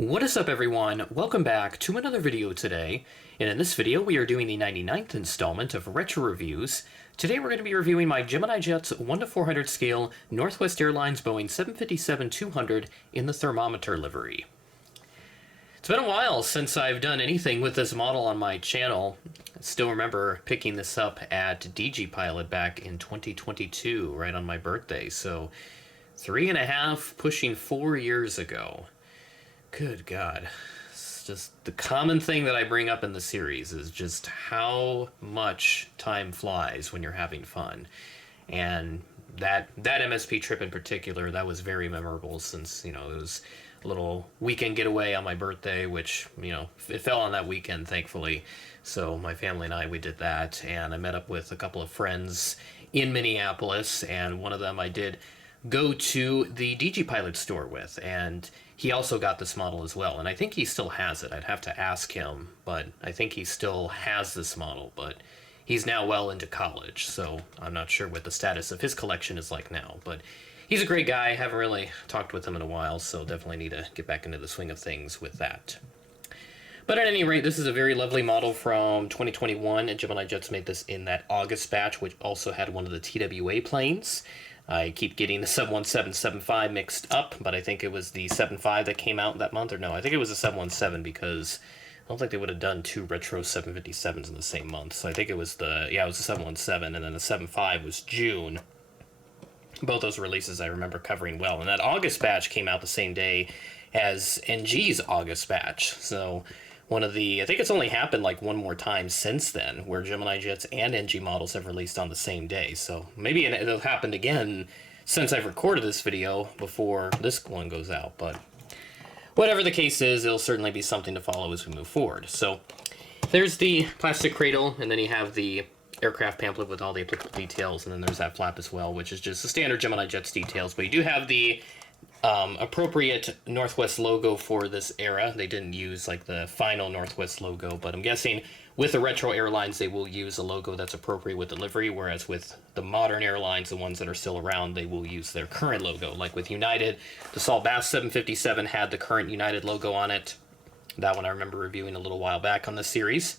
What is up, everyone? Welcome back to another video today, and in this video we are doing the 99th installment of Retro Reviews. Today we're going to be reviewing my Gemini Jets 1:400 scale Northwest Airlines Boeing 757-200 in the Thermometer livery. It's been a while since I've done anything with this model on my channel. I still remember picking this up at DG Pilot back in 2022, right on my birthday, so 3.5, pushing 4 years ago. Good God. It's just the common thing that I bring up in the series is just how much time flies when you're having fun. And that MSP trip in particular, that was very memorable since, it was a little weekend getaway on my birthday, which, it fell on that weekend, thankfully. So my family and I, we did that, and I met up with a couple of friends in Minneapolis, and one of them I did go to the DG Pilot store with, and he also got this model as well, and I think he still has it. I'd have to ask him, but I think he still has this model, but he's now well into college, so I'm not sure what the status of his collection is like now, but he's a great guy. I haven't really talked with him in a while, so definitely need to get back into the swing of things with that. But at any rate, this is a very lovely model from 2021, and Gemini Jets made this in that August batch, which also had one of the TWA planes. I keep getting the 717-75 mixed up, but I think it was the 75 that came out that month, or no, I think it was the 717 because I don't think they would have done two retro 757s in the same month. So I think it was it was the 717, and then the 75 was June. Both those releases I remember covering well, and that August batch came out the same day as NG's August batch, so I think it's only happened like one more time since then, where Gemini Jets and NG models have released on the same day. So maybe it'll happen again since I've recorded this video before this one goes out. But whatever the case is, it'll certainly be something to follow as we move forward. So there's the plastic cradle, and then you have the aircraft pamphlet with all the applicable details, and then there's that flap as well, which is just the standard Gemini Jets details. But you do have the appropriate Northwest logo for this era. They didn't use like the final Northwest logo, but I'm guessing with the retro airlines they will use a logo that's appropriate with the livery, whereas with the modern airlines, the ones that are still around, they will use their current logo. Like with United, the Saul Bass 757 had the current United logo on it. That one I remember reviewing a little while back on the series.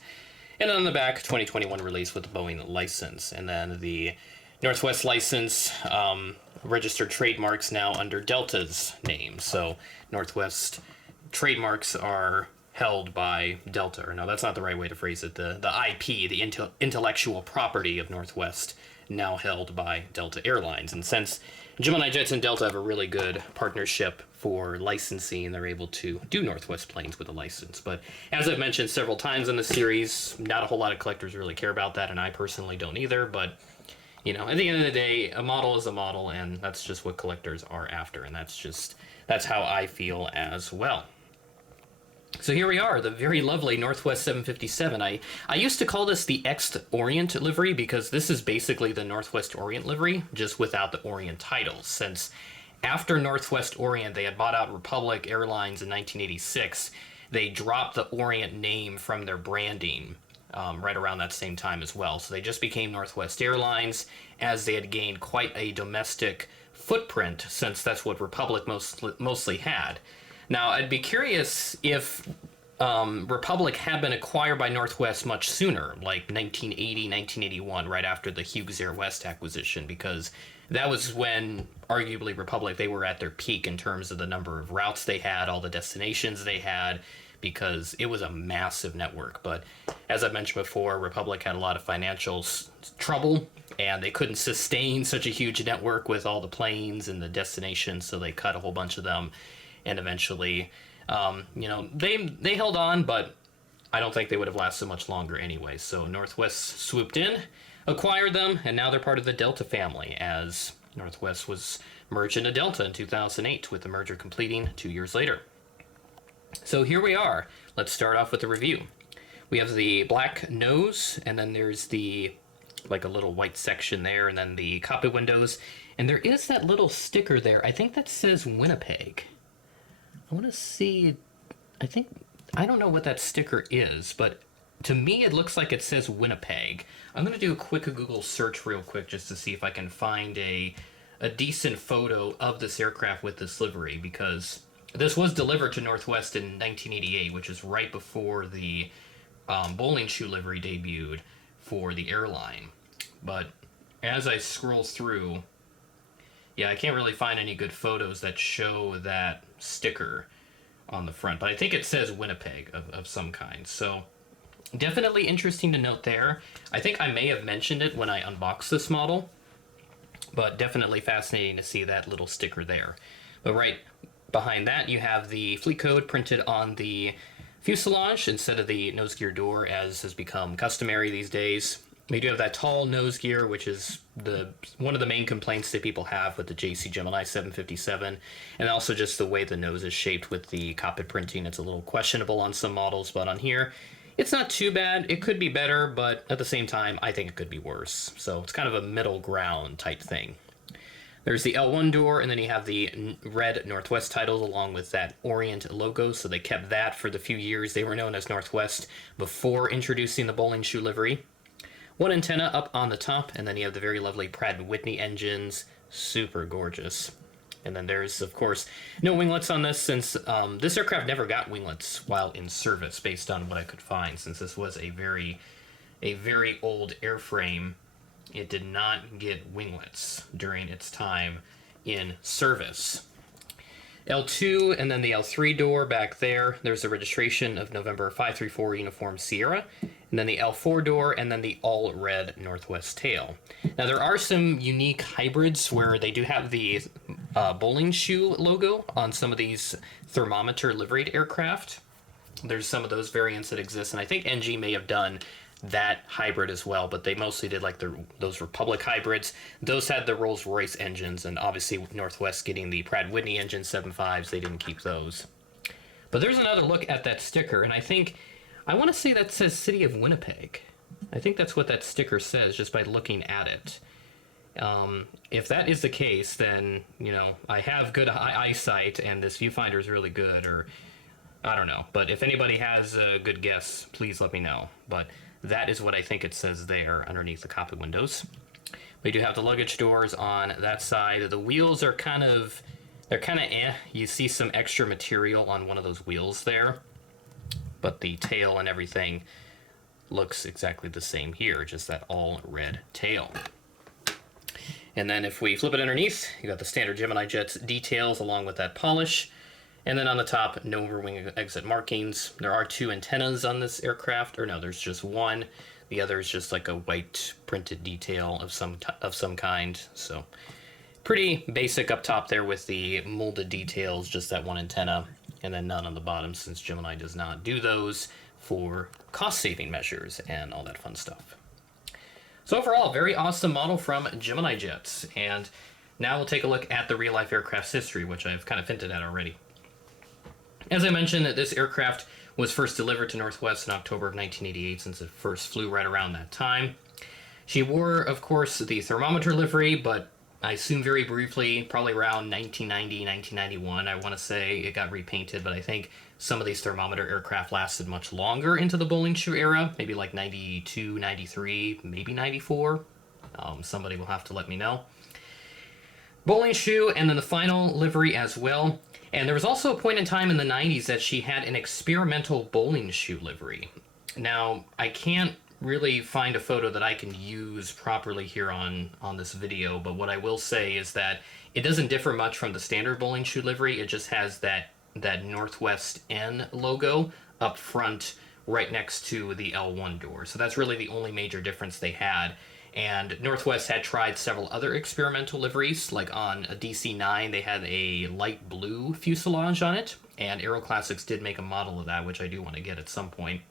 And then on the back, 2021 release with the Boeing license. And then the Northwest license, registered trademarks now under Delta's name. So Northwest trademarks are held by Delta. Or no, that's not the right way to phrase it. The IP, the intellectual property of Northwest, now held by Delta Airlines. And since Gemini Jets and Delta have a really good partnership for licensing, they're able to do Northwest planes with a license. But as I've mentioned several times in the series, not a whole lot of collectors really care about that, and I personally don't either. But at the end of the day, a model is a model, and that's just what collectors are after, and that's how I feel as well. So here we are, the very lovely Northwest 757. I used to call this the X-Orient livery because this is basically the Northwest Orient livery, just without the Orient titles, since after Northwest Orient, they had bought out Republic Airlines in 1986. They dropped the Orient name from their branding right around that same time as well. So they just became Northwest Airlines, as they had gained quite a domestic footprint, since that's what Republic mostly had. Now, I'd be curious if Republic had been acquired by Northwest much sooner, like 1980, 1981, right after the Hughes Air West acquisition, because that was when, arguably, Republic, they were at their peak in terms of the number of routes they had, all the destinations they had, because it was a massive network. But as I mentioned before, Republic had a lot of financial trouble, and they couldn't sustain such a huge network with all the planes and the destinations, so they cut a whole bunch of them, and eventually, they held on, but I don't think they would have lasted much longer anyway. So Northwest swooped in, acquired them, and now they're part of the Delta family, as Northwest was merged into Delta in 2008, with the merger completing 2 years later. So here we are. Let's start off with the review. We have the black nose, and then there's a little white section there, and then the cockpit windows, and there is that little sticker there. I think that says Winnipeg. I want to see, I don't know what that sticker is, but to me it looks like it says Winnipeg. I'm going to do a quick Google search real quick just to see if I can find a decent photo of this aircraft with this livery, because This was delivered to Northwest in 1988, which is right before the bowling shoe livery debuted for the airline. But as I scroll through, yeah, I can't really find any good photos that show that sticker on the front. But I think it says Winnipeg of some kind. So definitely interesting to note there. I think I may have mentioned it when I unboxed this model, but definitely fascinating to see that little sticker there. But right behind that, you have the fleet code printed on the fuselage instead of the nose gear door, as has become customary these days. We do have that tall nose gear, which is one of the main complaints that people have with the JC Gemini 757, and also just the way the nose is shaped with the cockpit printing. It's a little questionable on some models, but on here, it's not too bad. It could be better, but at the same time, I think it could be worse. So it's kind of a middle ground type thing. There's the L1 door, and then you have the red Northwest titles along with that Orient logo, so they kept that for the few years they were known as Northwest before introducing the bowling shoe livery. One antenna up on the top, and then you have the very lovely Pratt & Whitney engines. Super gorgeous. And then there's, of course, no winglets on this, since this aircraft never got winglets while in service, based on what I could find, since this was a very old airframe. It did not get winglets during its time in service. L2 and then the L3 door back there. There's the registration of November 534 Uniform Sierra. And then the L4 door, and then the all-red Northwest tail. Now, there are some unique hybrids where they do have the bowling shoe logo on some of these Thermometer liveried aircraft. There's some of those variants that exist, and I think NG may have done that hybrid as well, but they mostly did like those Republic hybrids. Those had the Rolls-Royce engines, and obviously with Northwest getting the Pratt & Whitney engine 7.5s, they didn't keep those. But there's another look at that sticker, and I want to say that says City of Winnipeg. I think that's what that sticker says just by looking at it. If that is the case, then, I have good eyesight and this viewfinder is really good, or I don't know. But if anybody has a good guess, please let me know. But that is what I think it says there underneath the cockpit windows. We do have the luggage doors on that side. The wheels are they're kind of eh. You see some extra material on one of those wheels there. But the tail and everything looks exactly the same here, just that all red tail. And then if we flip it underneath, you got the standard Gemini Jets details along with that polish. And then on the top, no wing exit markings. There are two antennas on this aircraft, or no, there's just one. The other is just like a white printed detail of some kind. So pretty basic up top there with the molded details, just that one antenna. And then none on the bottom, since Gemini does not do those for cost-saving measures and all that fun stuff. So overall, very awesome model from Gemini Jets. And now we'll take a look at the real-life aircraft's history, which I've kind of hinted at already. As I mentioned, this aircraft was first delivered to Northwest in October of 1988, since it first flew right around that time. She wore, of course, the Thermometer livery, but I assume very briefly, probably around 1990, 1991, I want to say it got repainted, but I think some of these Thermometer aircraft lasted much longer into the bowling shoe era, maybe like 92, 93, maybe 94. Somebody will have to let me know. Bowling shoe, and then the final livery as well. And there was also a point in time in the 90s that she had an experimental bowling shoe livery. Now, I can't really find a photo that I can use properly here on this video, but what I will say is that it doesn't differ much from the standard bowling shoe livery. It just has that Northwest N logo up front right next to the L1 door. So that's really the only major difference they had. And Northwest had tried several other experimental liveries, like on a DC-9 they had a light blue fuselage on it, and Aero Classics did make a model of that, which I do want to get at some point.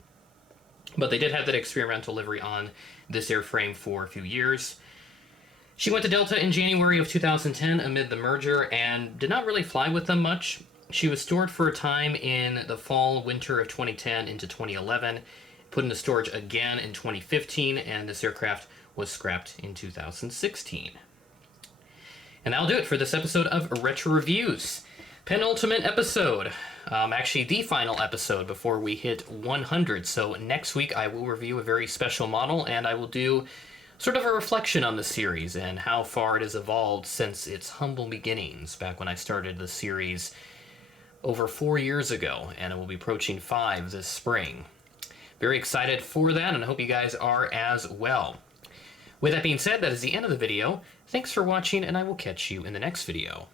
But they did have that experimental livery on this airframe for a few years. She went to Delta in January of 2010 amid the merger and did not really fly with them much. She was stored for a time in the fall-winter of 2010 into 2011, put into storage again in 2015, and this aircraft was scrapped in 2016. And that'll do it for this episode of Retro Reviews. Penultimate episode. Actually, the final episode before we hit 100. So next week I will review a very special model, and I will do sort of a reflection on the series and how far it has evolved since its humble beginnings back when I started the series over 4 years ago, and it will be approaching 5 this spring. Very excited for that, and I hope you guys are as well. With that being said, that is the end of the video. Thanks for watching, and I will catch you in the next video.